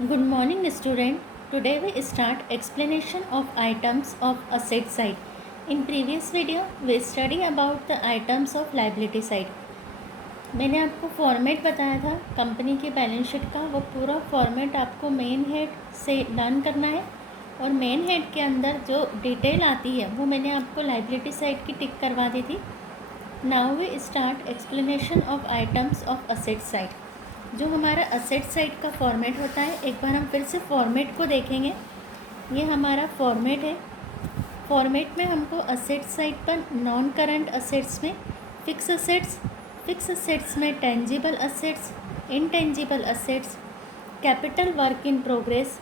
Good morning, student. Today we start explanation of items of asset side. In previous video, we study about the items of liability side. मैंने आपको format बताया था company की balance sheet का। वो पूरा format आपको main head से लर्न करना है और मेन हेड के अंदर जो डिटेल आती है वो मैंने आपको लाइबिलिटी साइड की टिक करवा दी थी। Now we start explanation of items of asset side. जो हमारा असेट साइड का फॉर्मेट होता है, एक बार हम फिर से फॉर्मेट को देखेंगे। ये हमारा फॉर्मेट है। फॉर्मेट में हमको असेट साइड पर नॉन करंट असेट्स में फिक्स असेट्स में tangible assets, intangible assets, capital work in progress,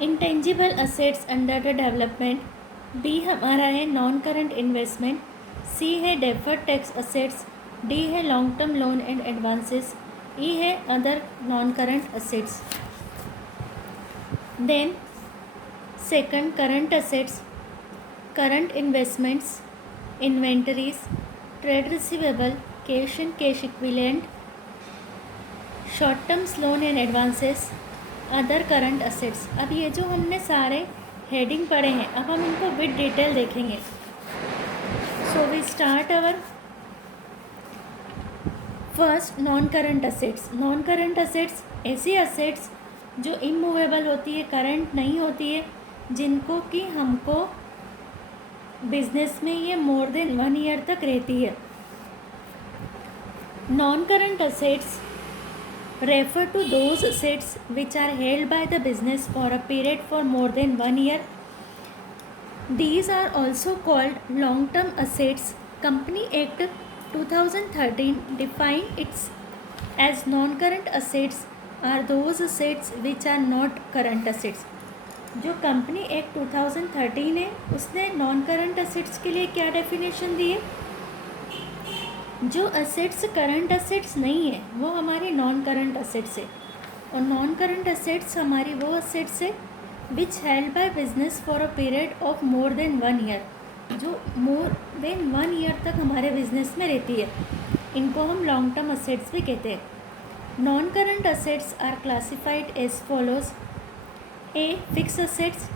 intangible assets under the development. B हमारा है नॉन करंट इन्वेस्टमेंट, सी है डेफर्ड टैक्स असेट्स, डी है long term loan and advances, E है other non current assets. Then second current assets, current investments, inventories, trade receivable, cash and cash equivalent, short terms loan and advances, other current assets. अब ये जो हमने सारे heading पढ़े हैं, अब हम इनको विद डिटेल देखेंगे। So we start our first non current assets. Non current assets ऐसी असेट्स जो इमूवेबल होती है, करंट नहीं होती है, जिनको कि हमको बिजनेस में ये मोर देन 1 ईयर तक रहती है। Non current assets refer to those assets which are held by the business for a period for more than 1 year. These are also called long term assets. Company Act 2013 defined its as non current assets are those assets which are not current assets. जो company act 2013 है उसने non current assets के लिए क्या definition दी है? जो assets current assets नहीं है वो हमारी नॉन करंट असेट्स है, और नॉन करंट असेट्स हमारी वो असेट्स है which held by business for a period of more than 1 year, जो मोर देन 1 ईयर तक हमारे बिजनेस में रहती है। इनको हम लॉन्ग टर्म असेट्स भी कहते हैं। Non current assets are classified as follows. A fix assets.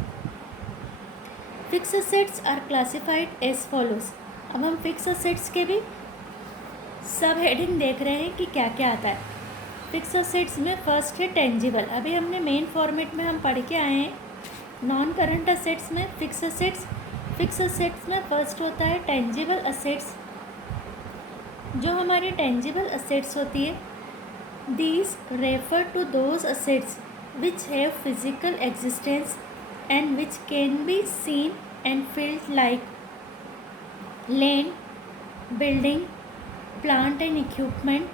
Fix assets are classified as follows. अब हम फिक्स असेट्स के भी सब हेडिंग देख रहे हैं कि क्या क्या आता है। फिक्स असेट्स में फर्स्ट है टेंजिबल। अभी हमने मेन फॉर्मेट में हम पढ़ के आए हैं। नॉन करंट असेट्स में फिक्स असेट्स में फर्स्ट होता है टेंजिबल असेट्स। जो हमारी टेंजिबल असेट्स होती है, these refer to those assets which have physical existence and which can be seen and field like land, building, plant and equipment,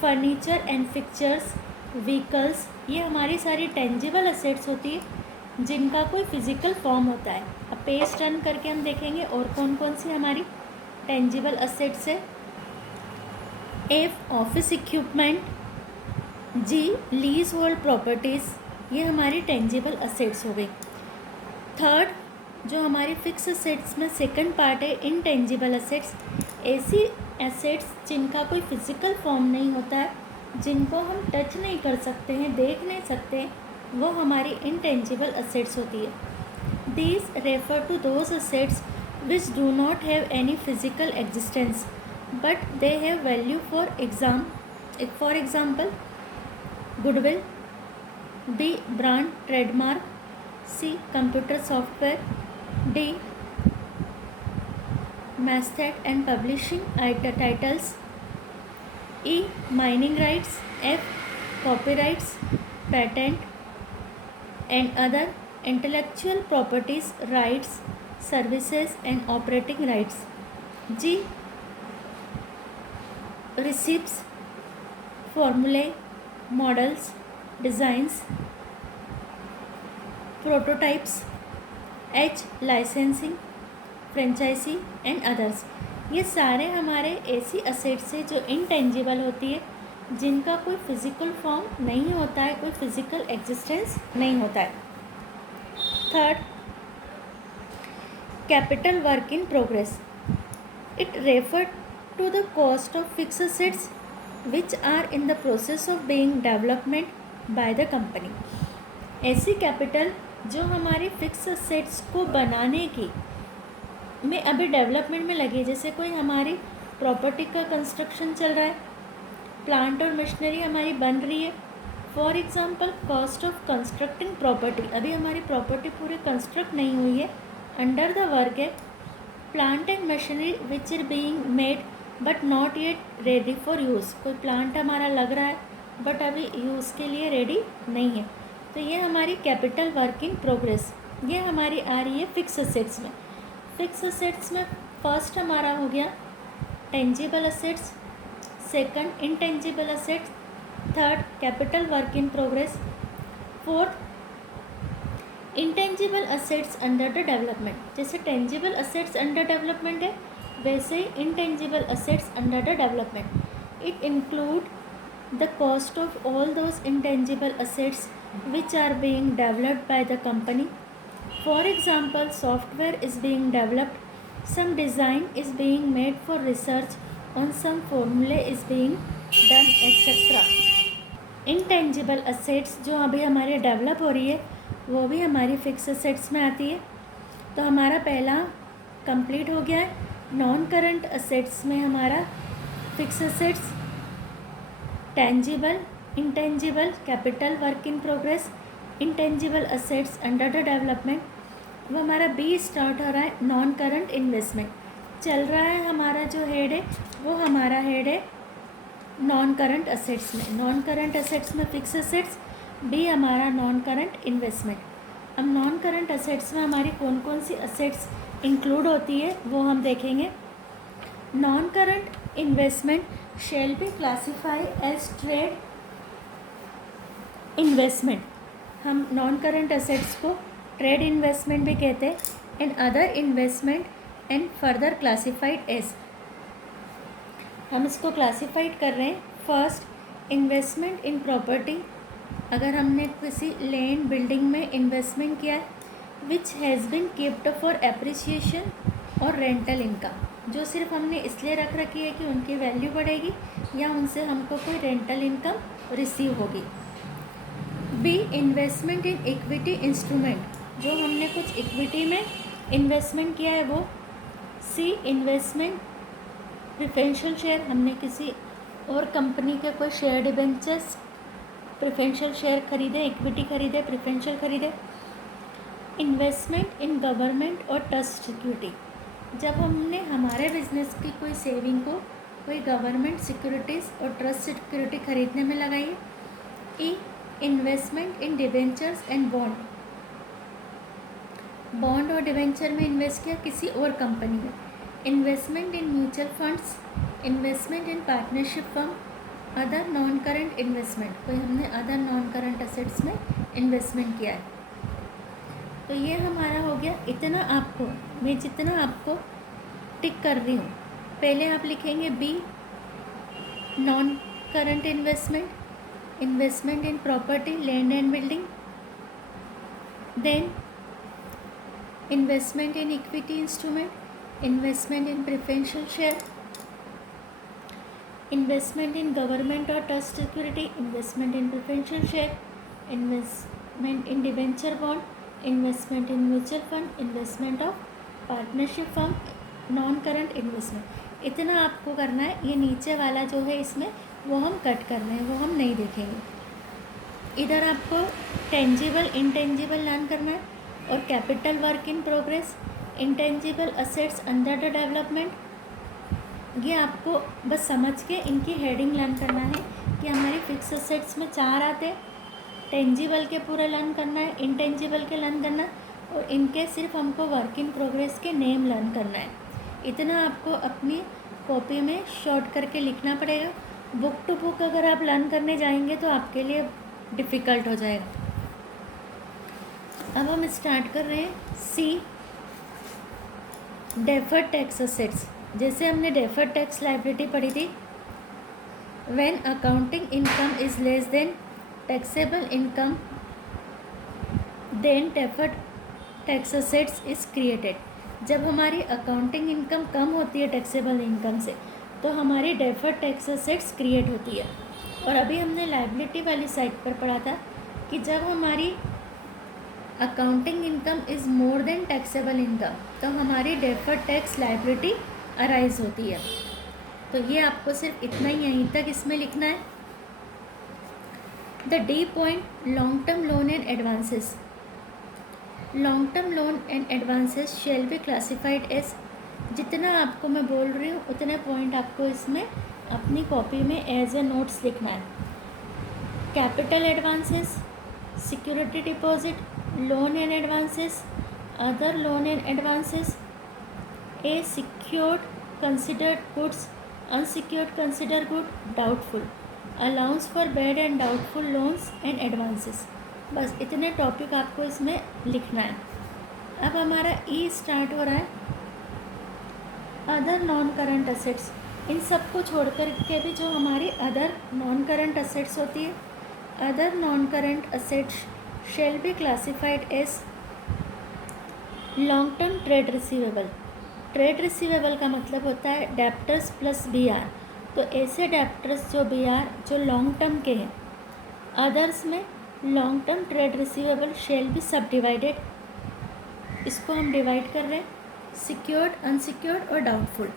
furniture and fixtures, vehicles. ये हमारी सारी tangible assets होती है जिनका कोई फिजिकल फॉर्म होता है। अब पेज टर्न करके हम देखेंगे और कौन कौन सी हमारी टेंजिबल असेट्स है। एफ ऑफिस इक्विपमेंट, जी लीज होल्ड प्रॉपर्टीज़, ये हमारी टेंजिबल असेट्स हो गई। थर्ड जो हमारी फिक्स असेट्स में सेकंड पार्ट है इनटेंजिबल असेट्स। ऐसी एसेट्स जिनका कोई फिजिकल फॉर्म नहीं होता है, जिनको हम टच नहीं कर सकते हैं, देख नहीं सकते, वो हमारी इनटेंजिबल असेट्स होती है। These refer to those assets which do not have any physical existence but they have value for example goodwill, B brand trademark, C computer software, D masthead and publishing titles, E mining rights, F copyrights, patent and other intellectual properties rights, services and operating rights, G receipts, formulae, models, designs, prototypes, H licensing, franchisee and others. ये सारे हमारे ऐसी assets हैं जो intangible होती है, जिनका कोई फिजिकल फॉर्म नहीं होता है, कोई फिजिकल एग्जिस्टेंस नहीं होता है। Third capital work in progress. It refer to the cost of fix assets which are in the process of being development by the company. ऐसी कैपिटल जो हमारी फिक्स असेट्स को बनाने की में अभी डेवलपमेंट में लगी है, जैसे कोई हमारी प्रॉपर्टी का कंस्ट्रक्शन चल रहा है, प्लांट और मशीनरी हमारी बन रही है। For example cost of constructing property, अभी हमारी प्रॉपर्टी पूरी कंस्ट्रक्ट नहीं हुई है, अंडर द वर्क है plant and machinery which are being made but not yet ready for use. कोई प्लांट हमारा लग रहा है बट अभी यूज़ के लिए रेडी नहीं है, तो ये हमारी कैपिटल वर्क इन प्रोग्रेस, ये हमारी आ रही है फिक्स असेट्स में। फिक्स असेट्स में फर्स्ट हमारा हो गया tangible assets, second intangible assets, third capital work in progress, fourth intangible assets under the development. जैसे टेंजिबल असेट्स अंडर डेवलपमेंट है वैसे ही intangible assets under the development. It include the cost of all those intangible assets which are being developed by the company. For example, software is being developed, some design is being made for research on some formula is being done, etc. Intangible assets जो अभी हमारे develop हो रही है वो भी हमारी fix assets में आती है। तो हमारा पहला कंप्लीट हो गया है। नॉन करंट असेट्स में हमारा fix assets, tangible, intangible, capital work in progress, intangible assets under the development. वो हमारा बी स्टार्ट हो रहा है नॉन करंट इन्वेस्टमेंट, चल रहा है हमारा जो हेड है वो हमारा हेड है नॉन करंट असेट्स में। नॉन करंट असेट्स में फिक्स असेट्स, बी हमारा नॉन करंट इन्वेस्टमेंट। अब नॉन करंट असेट्स में हमारी कौन कौन सी असेट्स इंक्लूड होती है वो हम देखेंगे। Non current investment shall be classify as trade investment. हम नॉन करंट असेट्स को ट्रेड इन्वेस्टमेंट भी कहते हैं, and other investment and further classified as. हम इसको क्लासीफाइड कर रहे हैं। फर्स्ट इन्वेस्टमेंट इन प्रॉपर्टी, अगर हमने किसी लैंड बिल्डिंग में इन्वेस्टमेंट किया है which has been keeped for appreciation और रेंटल इनकम, जो सिर्फ हमने इसलिए रख रखी है कि उनकी वैल्यू बढ़ेगी या उनसे हमको कोई रेंटल इनकम रिसीव होगी। B investment in equity instrument, जो हमने कुछ इक्विटी में इन्वेस्टमेंट किया है वो। सी इन्वेस्टमेंट प्रेफरेंशियल शेयर, हमने किसी और कंपनी के कोई शेयर डिबेंचर्स प्रेफरेंशियल शेयर खरीदे, इक्विटी खरीदे, प्रेफरेंशियल खरीदे। इन्वेस्टमेंट इन गवर्नमेंट और ट्रस्ट सिक्योरिटी, जब हमने हमारे बिजनेस की कोई सेविंग को कोई गवर्नमेंट सिक्योरिटीज़ और ट्रस्ट सिक्योरिटी खरीदने में लगाई है। E investment in debentures and bond, bond और डिबेंचर में इन्वेस्ट किया किसी और कंपनी में। Investment in mutual funds, investment in partnership firm, other non current investment, कोई हमने अदर नॉन करंट असेट्स में इन्वेस्टमेंट किया है। तो ये हमारा हो गया। इतना आपको, मैं जितना आपको टिक कर रही हूँ, पहले आप लिखेंगे B non current investment, investment in property land and building, then investment in equity instrument, investment in preferential share, investment in government और trust security, investment in preferential share, investment in debenture bond, investment in mutual fund, investment of partnership firm, non current investment. इतना आपको करना है। ये नीचे वाला जो है इसमें वो हम कट कर रहे हैं, वो हम नहीं देखेंगे। इधर आपको टेंजिबल इंटेंजिबल लर्न करना है और capital work in progress, intangible assets under the development, ये आपको बस समझ के इनकी हेडिंग लर्न करना है कि हमारी फिक्स असेट्स में 4 आते हैं। टेंजिबल के पूरा लर्न करना है, इंटेंजिबल के लर्न करना है, और इनके सिर्फ हमको वर्क इन प्रोग्रेस के नेम लर्न करना है। इतना आपको अपनी कॉपी में शॉर्ट करके लिखना पड़ेगा। बुक टू बुक अगर आप लर्न करने जाएंगे तो आपके लिए डिफ़िकल्ट हो जाएगा। अब हम स्टार्ट कर रहे हैं सी डेफर्ड टैक्स असेट्स। जैसे हमने डेफर्ड टैक्स लायबिलिटी पढ़ी थी, when accounting income is less than taxable income then deferred tax assets is created. जब हमारी अकाउंटिंग इनकम कम होती है टैक्सेबल इनकम से तो हमारी डेफर्ड टैक्स असेट्स क्रिएट होती है। और अभी हमने लायबिलिटी वाली साइड पर पढ़ा था कि जब हमारी accounting income is more than taxable income तो हमारी डेफर्ड टैक्स लायबिलिटी अराइज होती है। तो ये आपको सिर्फ इतना ही यहीं तक इसमें लिखना है। The D point, long term loan and advances. Long term loan and advances shall be classified as, जितना आपको मैं बोल रही हूँ उतने पॉइंट आपको इसमें अपनी कॉपी में एज ए नोट्स लिखना है। Capital advances, security deposit, loan and advances, other loan and advances, A secured considered goods, unsecured consider good, doubtful, allowance for bad and doubtful loans and advances. बस इतने topic आपको इसमें लिखना है। अब हमारा ई स्टार्ट हो रहा है अदर नॉन करंट असेट्स। इन सब को छोड़ कर के भी जो हमारी अदर नॉन करंट असेट्स होती है, other non current assets shall be classified as long term trade receivable. Trade receivable का मतलब होता है डेप्टर्स प्लस बी आर। तो ऐसे डेप्टर्स जो बी आर जो लॉन्ग टर्म के हैं, अदर्स में long term trade receivable shall be सब डिवाइडेड। इसको हम डिवाइड कर रहे हैं सिक्योर्ड, अनसिक्योर्ड और डाउटफुल।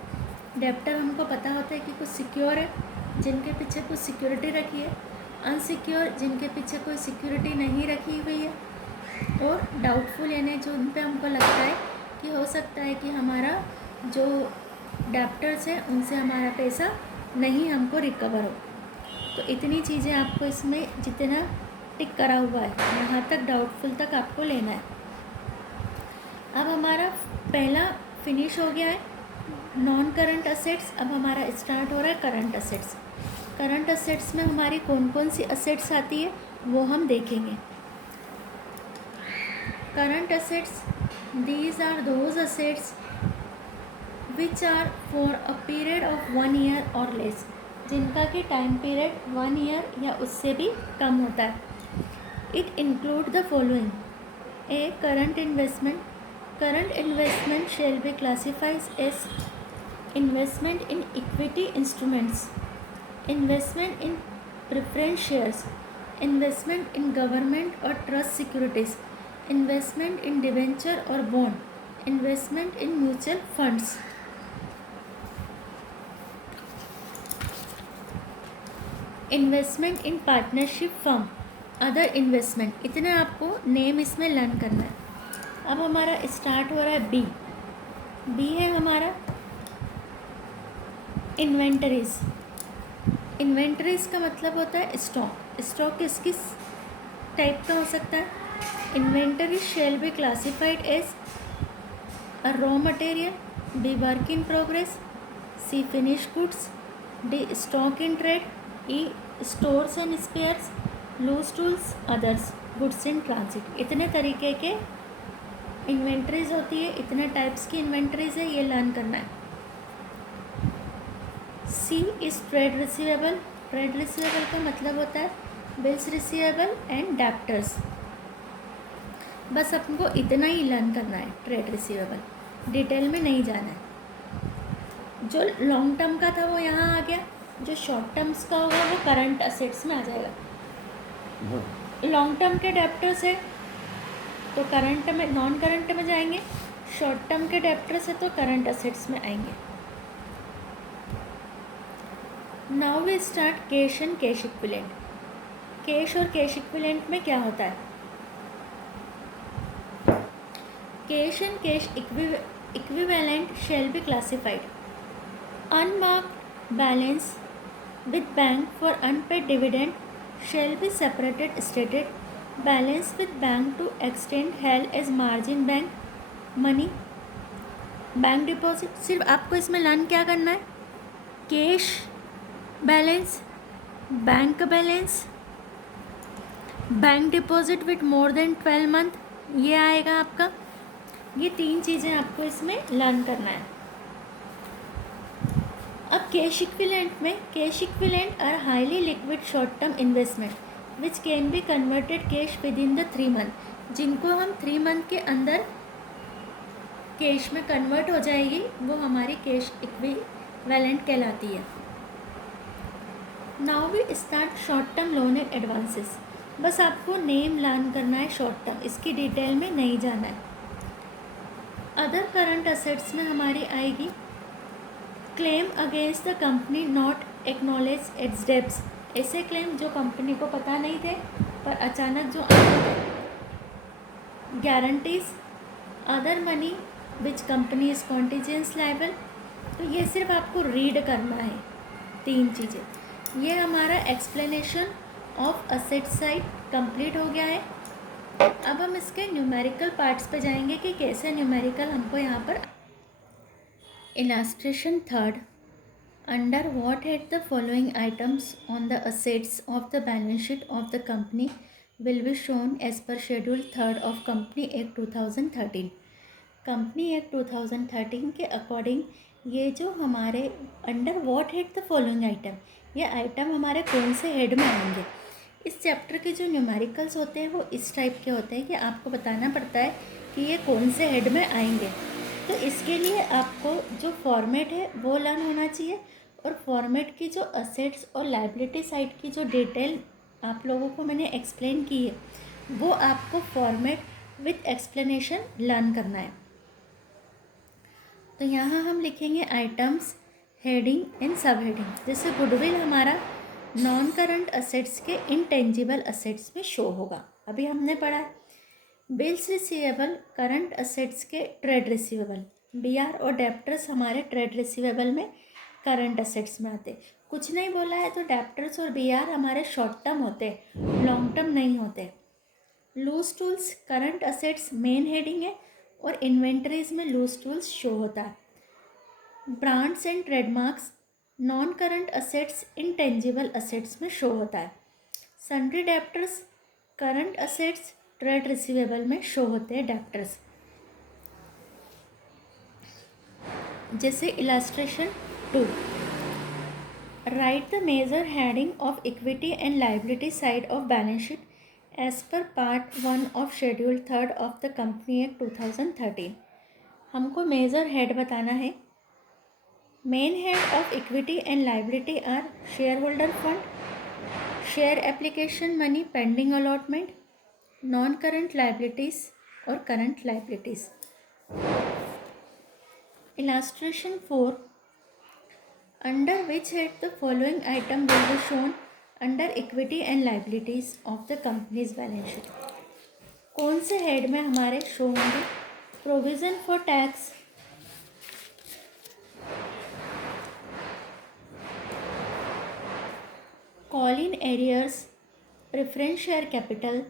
डेप्टर हमको पता होता है कि कुछ सिक्योर है जिनके पीछे कुछ सिक्योरिटी रखी है, अनसिक्योर जिनके पीछे कोई सिक्योरिटी नहीं रखी हुई है, और डाउटफुल यानी जो उन पे हमको लगता है कि हो सकता है कि हमारा जो डेप्टर्स हैं उनसे हमारा पैसा नहीं हमको रिकवर हो। तो इतनी चीज़ें आपको इसमें जितना टिक करा हुआ है यहाँ तक डाउटफुल तक आपको लेना है। अब हमारा पहला फिनिश हो गया है नॉन करंट असेट्स। अब हमारा स्टार्ट हो रहा है करंट असेट्स। करंट असेट्स में हमारी कौन कौन सी असेट्स आती है वो हम देखेंगे। Current assets, these are those assets which are for a period of 1 year or less, जिनका कि टाइम पीरियड 1 ईयर या उससे भी कम होता है। It include the following: A current investment. Current investment shall be classifies as investment in equity instruments, investment in preference shares, investment in government और trust securities, investment in debenture और bond, investment in mutual funds. Investment in partnership firm, other investment. इतने आपको name इसमें learn करना है। अब हमारा start हो रहा है बी। बी है हमारा इन्वेंटरीज। इन्वेंटरीज का मतलब होता है स्टॉक। स्टॉक किस किस टाइप का हो सकता है? Inventory shall be classified as A raw material, B work in progress, C finish goods, D stock in trade, E stores and spares, loose tools, others, goods in transit. इतने तरीके के inventories होती है, इतने टाइप्स की inventories है, ये learn करना है। C is trade receivable. Trade receivable का मतलब होता है बिल्स रिसीवेबल एंड डेप्टर्स। बस आपको इतना ही लर्न करना है। ट्रेड रिसीवेबल डिटेल में नहीं जाना है। जो लॉन्ग टर्म का था वो यहाँ आ गया, जो शॉर्ट टर्म्स का होगा वो करंट असेट्स में आ जाएगा। लॉन्ग टर्म के डेप्टर्स है तो करंट में, नॉन करंट में जाएंगे। शॉर्ट टर्म के डेप्टर्स है तो करंट असेट्स में आएंगे। Now we start cash and cash equivalent. Cash और कैश इक्विवेलेंट में क्या होता है? Cash and cash equivalent shall be classified unmarked balance with bank for unpaid dividend shall be separated stated balance with bank to extent held as margin bank money bank deposit. सिर्फ आपको इसमें learn क्या करना है? Cash balance, bank balance, bank deposit with more than 12 month, ये आएगा आपका। ये तीन चीज़ें आपको इसमें लर्न करना है। अब कैश इक्विवेलेंट में, cash equivalent are highly liquid short term investment which can be converted cash with in the 3 month. जिनको हम 3 मंथ के अंदर कैश में कन्वर्ट हो जाएगी वो हमारी कैश इक्विवेलेंट कहलाती है। Now we start short term loan and advances. बस आपको नेम लर्न करना है शॉर्ट टर्म, इसकी डिटेल में नहीं जाना है। अदर करंट असेट्स में हमारी आएगी claim against the company not acknowledge its debts. ऐसे क्लेम जो कंपनी को पता नहीं थे पर अचानक जो आते थे। Guarantees other money which company is contingently liable. तो ये सिर्फ आपको रीड करना है, 3 चीज़ें। ये हमारा explanation of asset side complete हो गया है। अब हम इसके न्यूमेरिकल पार्ट्स पे जाएंगे कि कैसे न्यूमेरिकल हमको यहाँ पर। Illustration 3 under what head the following items on the assets of the balance sheet of the company will be shown as per schedule 3 of company act 2013। Company act 2013 के according ये जो हमारे under what head the following item, ये item हमारे कौन से head में आएंगे। इस चैप्टर के जो न्यूमेरिकल्स होते हैं वो इस टाइप के होते हैं कि आपको बताना पड़ता है कि ये कौन से हेड में आएंगे। तो इसके लिए आपको जो फॉर्मेट है वो लर्न होना चाहिए, और फॉर्मेट की जो असेट्स और लायबिलिटी साइड की जो डिटेल आप लोगों को मैंने एक्सप्लेन की है वो आपको फॉर्मेट विथ एक्सप्लेनेशन लर्न करना है। तो यहाँ हम लिखेंगे आइटम्स, हेडिंग एंड सब हेडिंग। जैसे गुडविल हमारा नॉन करंट असेट्स के इंटेंजिबल असेट्स में शो होगा, अभी हमने पढ़ा है। बिल्स रिसीवेबल करंट असेट्स के ट्रेड रिसीवेबल, बीआर और डेप्टर्स हमारे ट्रेड रिसीवेबल में करंट असेट्स में आते। कुछ नहीं बोला है तो डेप्टर्स और बीआर हमारे शॉर्ट टर्म होते, लॉन्ग टर्म नहीं होते। Loose tools current assets main heading है और इन्वेंटरीज में लूज टूल्स शो होता है। Brands and trademarks non current assets intangible assets में शो होता है। Sundry debtors current assets trade receivable में शो होते हैं डेप्टर्स। जैसे illustration 2, write the major heading of equity and liability side of balance sheet as per part 1 of schedule 3 of the company act 2013। हमको major head बताना है। Main head of equity and liability are share holder fund, share application money pending allotment, non current liabilities और current liabilities. Illustration 4, under which head the following item will be shown under equity and liabilities of the company's balance sheet. कौन से head में हमारे show होंगे। Provision for tax, call in arrears, preference share capital,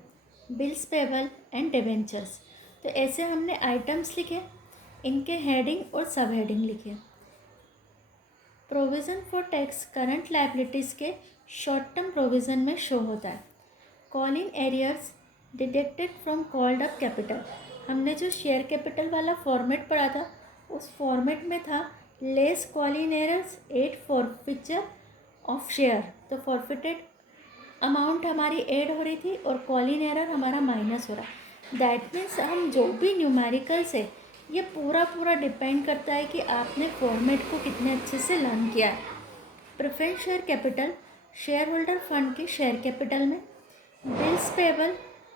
bills payable and debentures. तो ऐसे हमने items लिखे, इनके हेडिंग और सब हेडिंग लिखे। Provision for tax current liabilities के शॉर्ट टर्म प्रोविज़न में शो होता है। Call in arrears deducted from called up capital. हमने जो शेयर कैपिटल वाला फॉर्मेट पढ़ा था उस फॉर्मेट में था less call in arrears at forfeiture of share. तो फॉरफिटेड अमाउंट हमारी ऐड हो रही थी और कॉल इन एरर हमारा माइनस हो रहा। दैट मीन्स हम जो भी न्यूमेरिकल्स है ये पूरा डिपेंड करता है कि आपने फॉर्मेट को कितने अच्छे से लर्न किया है। Preference share capital share holder fund के शेयर कैपिटल में, bills payable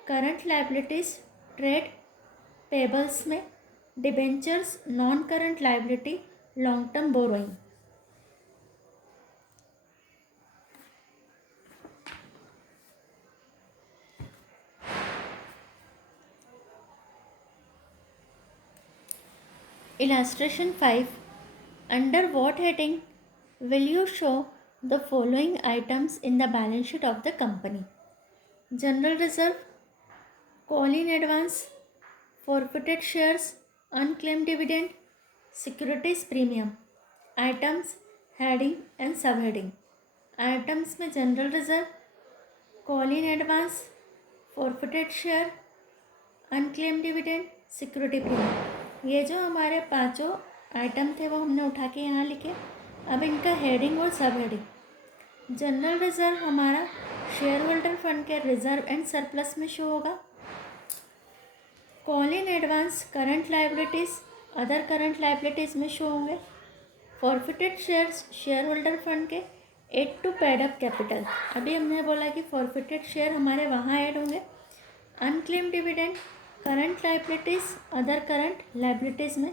current liabilities trade payables में, debentures non current liability long term borrowing. Illustration 5, under what heading will you show the following items in the balance sheet of the company? General reserve, call in advance, forfeited shares, unclaimed dividend, securities premium. Items, heading and subheading. Items में general reserve, call in advance, forfeited share, unclaimed dividend, security premium। ये जो हमारे पांचों item थे वो हमने उठा के यहाँ लिखे। अब इनका हेडिंग और सब हेडिंग। जनरल रिजर्व हमारा शेयर होल्डर फंड के रिजर्व एंड सरप्लस में शो होगा। Call in advance current liabilities other current liabilities में शो होंगे। Forfeited shares share holder fund के 8 टू पेड अप कैपिटल, अभी हमने बोला कि फॉरफिटेड शेयर हमारे वहाँ ऐड होंगे। Unclaim dividend, current liabilities, other current liabilities में,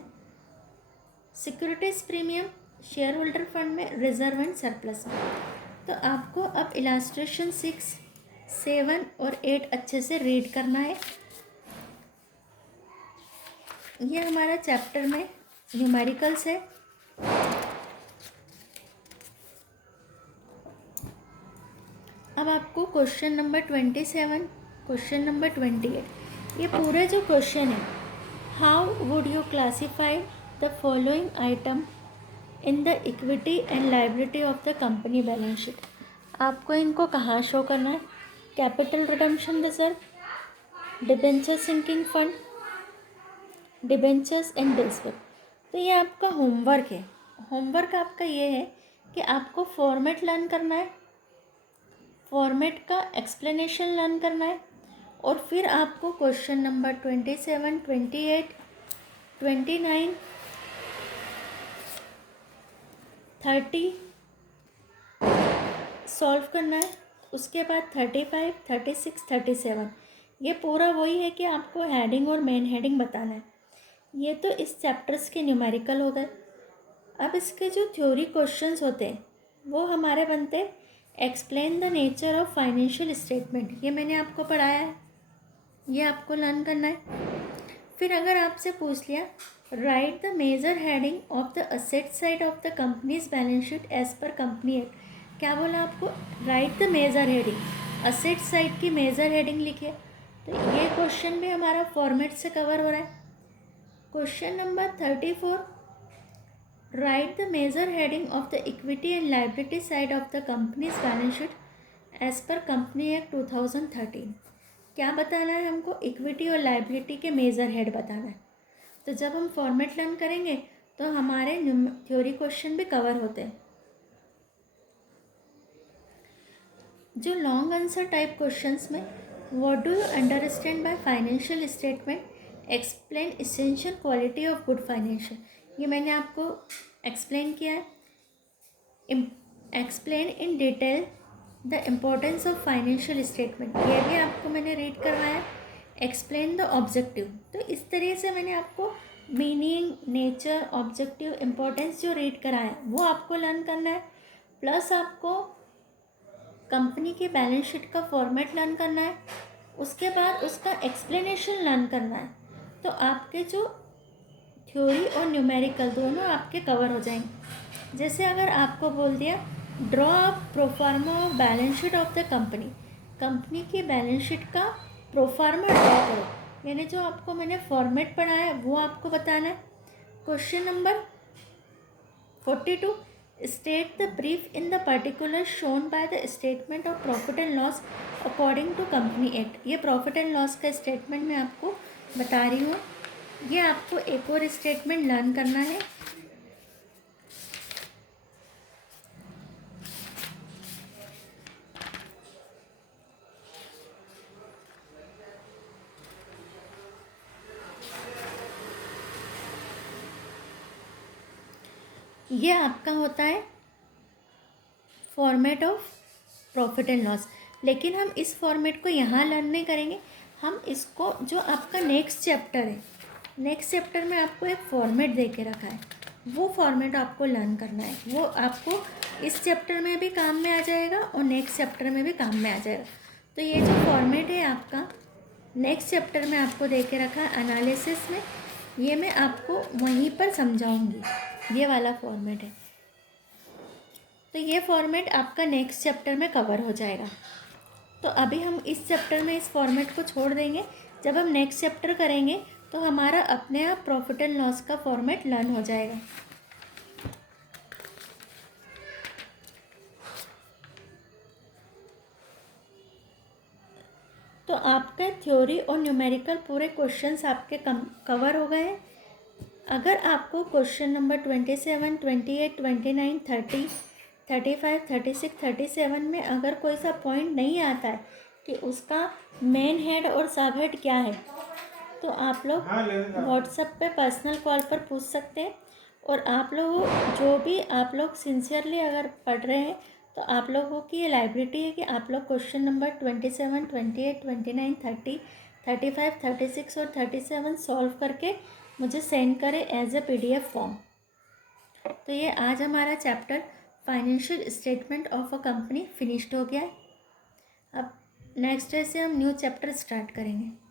securities premium share holder fund में, रिजर्व एंड सरप्लस में। तो आपको अब इलास्ट्रेशन 6, 7 और 8 अच्छे से रीड करना है। ये हमारा चैप्टर में न्यूमेरिकल्स है। अब आपको क्वेश्चन नंबर 27, क्वेश्चन नंबर 28, ये पूरे जो क्वेश्चन है, how would you classify the following item in the equity and liability of the company balance sheet. आपको इनको कहाँ शो करना है? Capital redemption reserve, debenture sinking fund, debentures and डिस्वेप। तो ये आपका होमवर्क है। होमवर्क आपका ये है कि आपको फॉर्मेट लर्न करना है, फॉर्मेट का एक्सप्लेनेशन लर्न करना है, और फिर आपको क्वेश्चन नंबर 27, 28, 29, 30 सॉल्व करना है। उसके बाद 35, 36, 37, ये पूरा वही है कि आपको हेडिंग और मेन हेडिंग बताना है। ये तो इस चैप्टर्स के न्यूमेरिकल हो गए। अब इसके जो थ्योरी क्वेश्चंस होते हैं वो हमारे बनते हैं, explain the nature of financial statement, ये मैंने आपको पढ़ाया है, ये आपको लर्न करना है। फिर अगर आपसे पूछ लिया, write the major heading of the asset side of the company's balance sheet as per company act, क्या बोला आपको? Write the major heading, asset side की मेजर हेडिंग लिखिए। तो ये क्वेश्चन भी हमारा फॉर्मेट से कवर हो रहा है। Question number 34, write the major heading of the equity and liability side of the company's balance sheet as per company act 2013। क्या बताना है हमको? इक्विटी और लाइबिलिटी के मेजर हेड बताना है। तो जब हम फॉर्मेट लर्न करेंगे तो हमारे थ्योरी क्वेश्चन भी कवर होते हैं। जो लॉन्ग आंसर टाइप क्वेश्चंस में, what do you understand by financial statement, explain essential quality of good financial, ये मैंने आपको एक्सप्लेन किया है। Explain in detail the importance of financial statement, ये भी आपको मैंने रीड करवाया। एक्सप्लेन द ऑब्जेक्टिव, तो इस तरह से मैंने आपको मीनिंग, नेचर, ऑब्जेक्टिव, इम्पोर्टेंस जो रीड कराया वो आपको लर्न करना है। प्लस आपको कंपनी की बैलेंस शीट का फॉर्मेट लर्न करना है, उसके बाद उसका एक्सप्लेनेशन लर्न करना है। तो आपके जो थ्योरी और न्यूमेरिकल दोनों आपके कवर हो जाएंगे। जैसे अगर आपको बोल दिया, draw up proforma of balance sheet of the company, company की बैलेंस शीट का प्रोफार्मा ड्रॉ करो, यानी जो आपको मैंने फॉर्मेट पढ़ाया है वो आपको बताना है। Question number 42, state the brief in the particular shown by the statement of profit and loss according to company act. ये प्रॉफिट एंड लॉस का स्टेटमेंट मैं आपको बता रही हूँ। ये आपको एक और स्टेटमेंट लर्न करना है। ये आपका होता है format of profit and loss, लेकिन हम इस फॉर्मेट को यहाँ लर्न नहीं करेंगे। हम इसको, जो आपका नेक्स्ट चैप्टर है, नेक्स्ट चैप्टर में आपको एक फॉर्मेट दे के रखा है, वो फॉर्मेट आपको लर्न करना है। वो आपको इस चैप्टर में भी काम में आ जाएगा और नेक्स्ट चैप्टर में भी काम में आ जाएगा। तो ये जो फॉर्मेट है आपका नेक्स्ट चैप्टर में आपको दे के रखा है एनालिसिस में, ये मैं आपको वहीं पर समझाऊंगी। ये वाला फॉर्मेट है, तो ये फॉर्मेट आपका नेक्स्ट चैप्टर में कवर हो जाएगा। तो अभी हम इस चैप्टर में इस फॉर्मेट को छोड़ देंगे। जब हम नेक्स्ट चैप्टर करेंगे तो हमारा अपने आप प्रॉफिट एंड लॉस का फॉर्मेट लर्न हो जाएगा। तो आपके थ्योरी और न्यूमेरिकल पूरे क्वेश्चंस आपके कवर हो गए हैं। अगर आपको क्वेश्चन नंबर 27, 28, 29, 30, 35, 36, 37 में अगर कोई सा पॉइंट नहीं आता है कि उसका मेन हेड और सब हेड क्या है, तो आप लोग व्हाट्सएप पे पर्सनल कॉल पर पूछ सकते हैं। और आप लोग जो भी आप लोग सिंसियरली अगर पढ़ रहे हैं तो आप लोगों की ये लाइब्रेरी है कि आप लोग क्वेश्चन नंबर 27, 28, 29, 30, 35, 36 और 37 सॉल्व करके मुझे सेंड करें एज ए PDF फॉर्म। तो ये आज हमारा chapter financial statement of a company finished हो गया है। अब नेक्स्ट डे से हम न्यू चैप्टर स्टार्ट करेंगे।